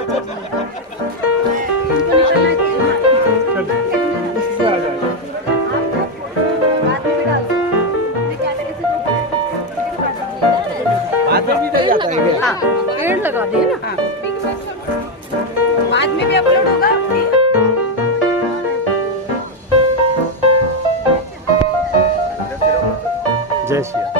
पेड़ लगा दे ना, बाद में भी अपलोड होगा। जय श्री राम।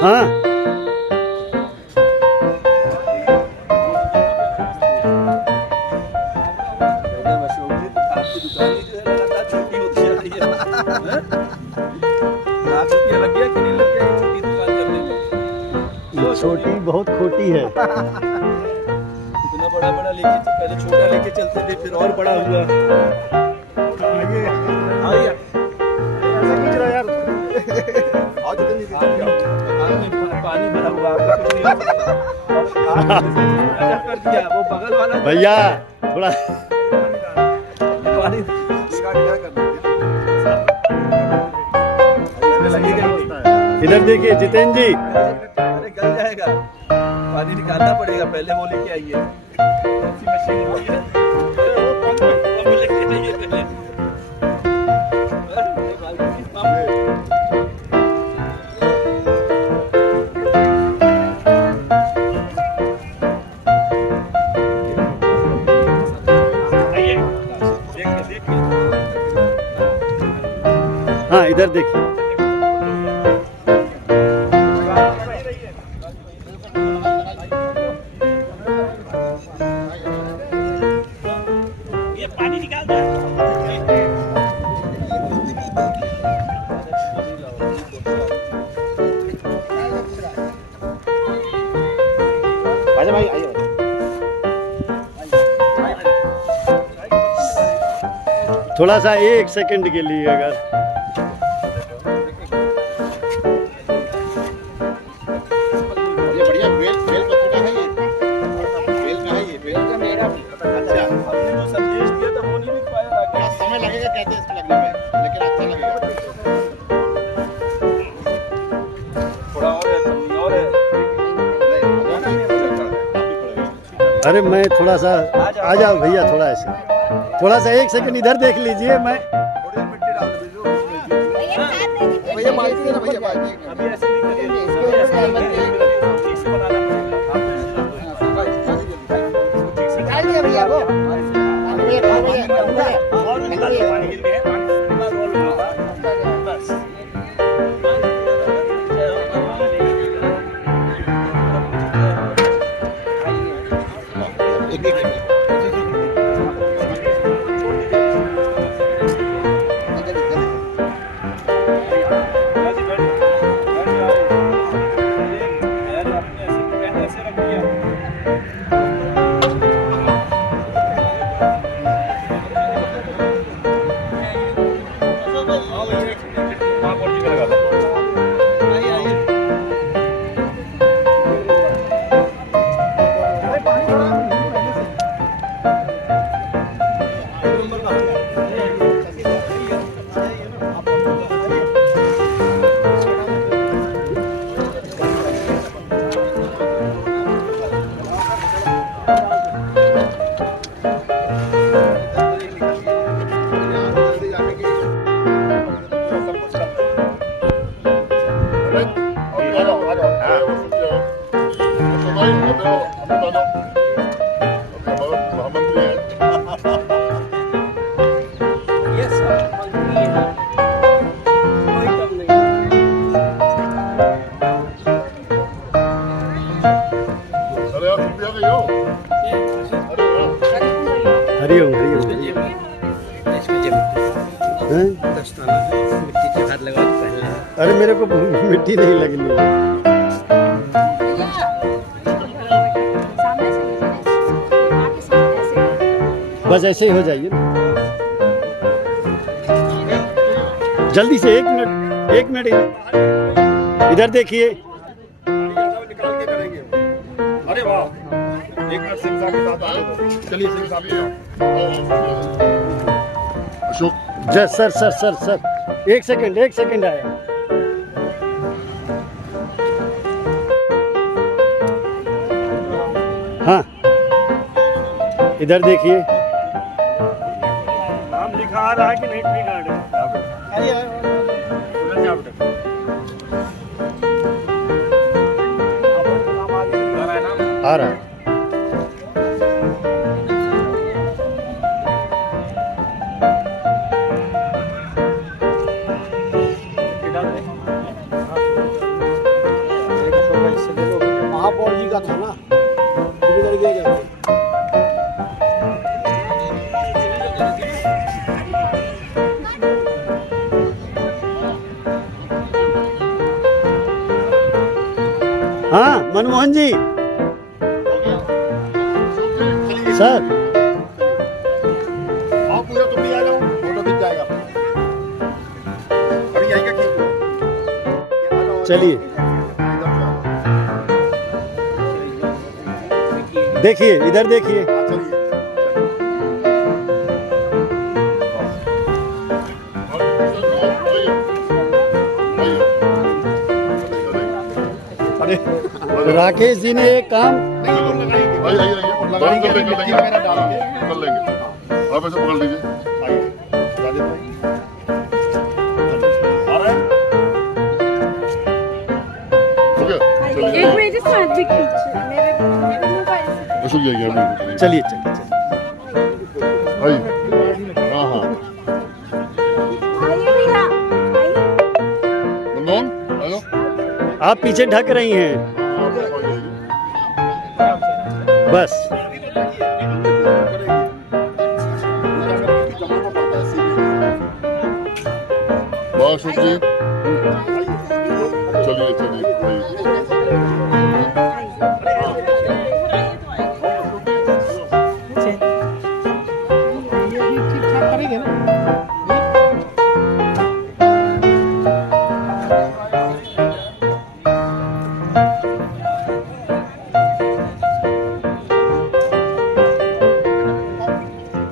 हाँ आपकी दुकान ही जो है लगातार छोटी होती जा रही है। लाख रुपया लग गया कि नहीं लग गया ये छोटी दुकान करने में? छोटी बहुत खोटी है। इतना बड़ा बड़ा लेके पहले छोटा लेके चलते थे, फिर और बड़ा हुआ। आइए आइए पानी भरा हुआ आपका कुछ नहीं हो सकता। अच्छा कर दिया वो बगल वाला भैया थोड़ा पानी इधर देखिए जितेंद्र जी। अरे गल जाएगा, पानी निकालना पड़ेगा, पहले वो लेके आइए। ऐसी मशीन होती है वो लेके आइए पहले। हाँ इधर देखिए। ये पानी निकाल दो। भाई आइए। थोड़ा सा 1 सेकंड के लिए अगर ये बढ़िया बेल पत्र का है, ये बेल का है, ये बेल का मेरा। अच्छा हमने जो संदेश दिया था वो नहीं लिख पाया था। थोड़ा समय लगेगा कहते हैं इसको लगने में, लेकिन अच्छा लगेगा। थोड़ा और है, पन्नी और है। अरे मैं थोड़ा सा आ जाओ भैया, थोड़ा सा 1 सेकंड इधर देख लीजिए। मैं भैया मालती है ना भैया, अभी ऐसे नहीं करिए, अभी ऐसे नहीं करिए, ठीक से बनाना पड़ेगा। भैया वो और निकाल दो, पानी गिर गया, पानी पूरा रोल होगा बस। हरिओम हरिओम। अरे मेरे को मिट्टी नहीं लगनी है। बस ऐसे ही हो जाइए, जल्दी से 1 मिनट इधर देखिए। निकाल के करेंगे। अरे वाह, 1 मिनट सिंह साहब के साथ आए तो चलिए सिंह साहब जी अशोक सर 1 सेकंड आया। हाँ इधर देखिए। नाम लिखा आ रहा है कि नहीं? ट्री गार्डन आ रहा है। का था ना, इधर गया। हाँ मनमोहन जी सर, आओ पूरा तुम भी आ जाओ, फोटो खिंच जाएगा। अभी आएगा ठीक हो। चलिए देखिए, इधर देखिए। राकेश जी ने एक काम आप ऐसे पकड़ लीजिए। एक मेरे साथ भी खींच, मेरे मोबाइल से। चलिए हाँ हाँ आप पीछे ढक रही हैं बस। अशोक जी चलिए चलिए।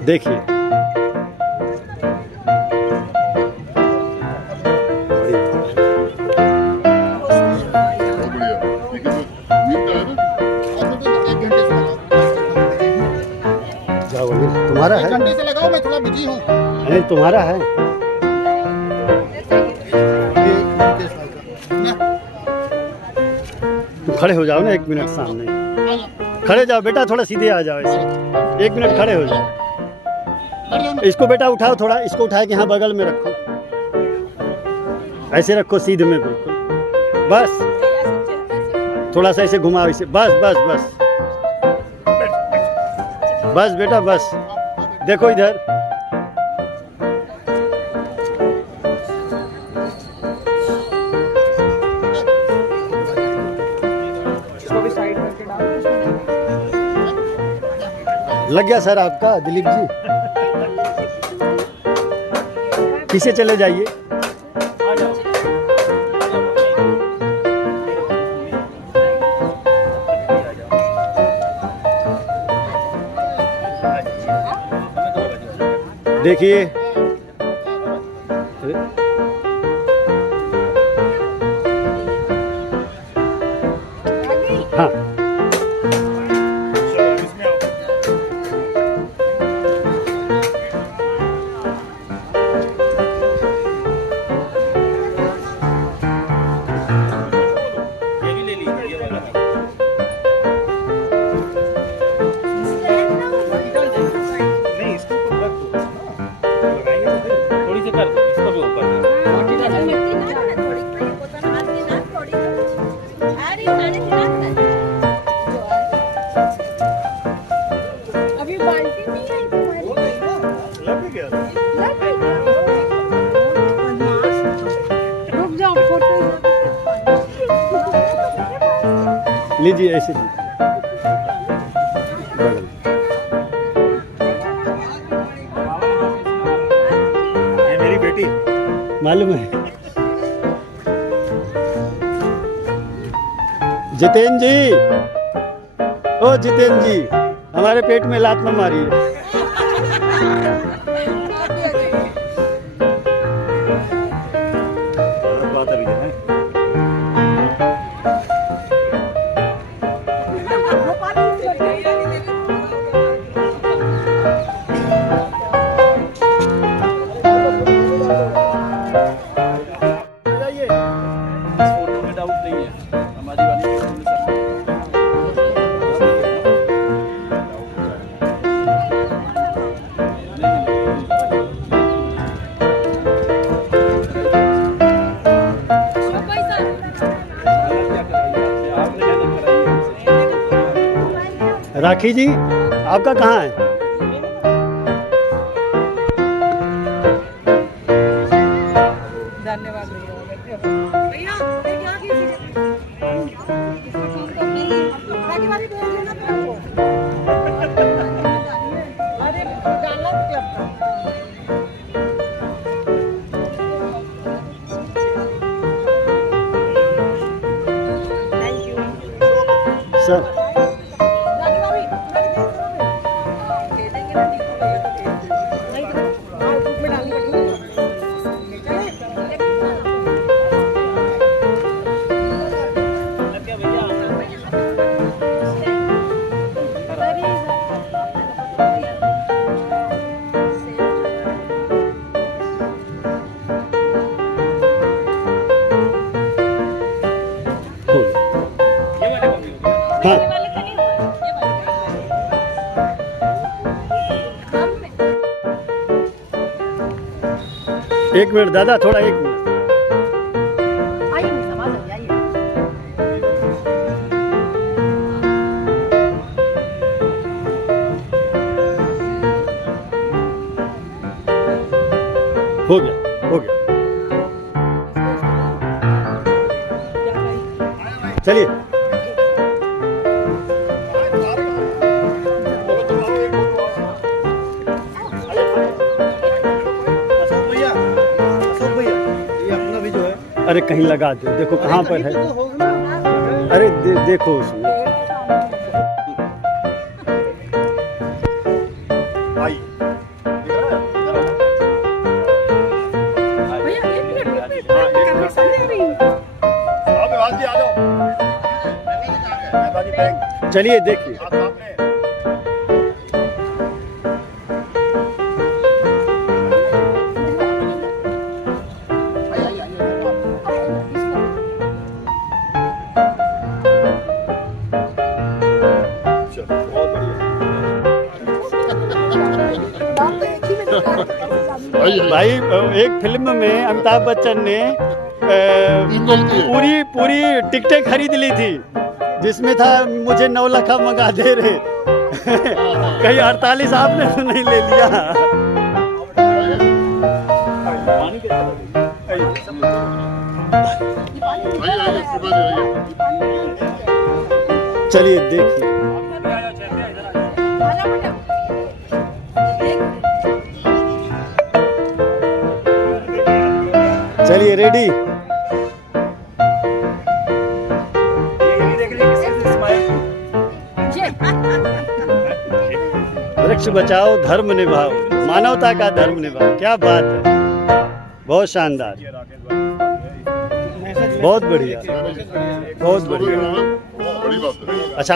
देखिए तुम्हारा है, घंटे से लगाओ, मैं थोड़ा बिजी हूँ। अरे तुम्हारा है। तुम खड़े हो जाओ ना 1 मिनट सामने, खड़े जाओ बेटा, थोड़ा सीधे आ जाओ ऐसे, 1 मिनट खड़े हो जाओ। इसको बेटा उठाओ, थोड़ा इसको उठा के यहाँ बगल में रखो, ऐसे रखो सीधे में बिल्कुल, बस थोड़ा सा ऐसे घुमाओ इसे, बस बस बस बस बेटा बस। देखो इधर, लग गया सर आपका दिलीप जी। पीछे चले जाइए। देखिए हाँ लीजिए ऐसे ये मेरी बेटी मालूम है। जितेंद्र जी, ओ जितेंद्र जी, हमारे पेट में लात न मारिए। राखी जी आपका कहाँ है? धन्यवाद भैया। अरे डाला क्लब का सर एक मिनट दादा, थोड़ा एक मिनट। हो गया, हो गया। चलिए अरे कहीं लगा दो, देखो कहाँ पर है। अरे देखो उसमें चलिए देखिए। भाई एक फिल्म में अमिताभ बच्चन ने पूरी टिकटें खरीद ली थी, जिसमें था मुझे 9 लाख मंगा दे रहे कहीं 48 आपने तो नहीं ले लिया। चलिए देखिए। चलिए रेडी। वृक्ष बचाओ, धर्म निभाओ, मानवता का धर्म निभाओ। क्या बात है, बहुत शानदार, बहुत बढ़िया, बहुत बढ़िया। अच्छा।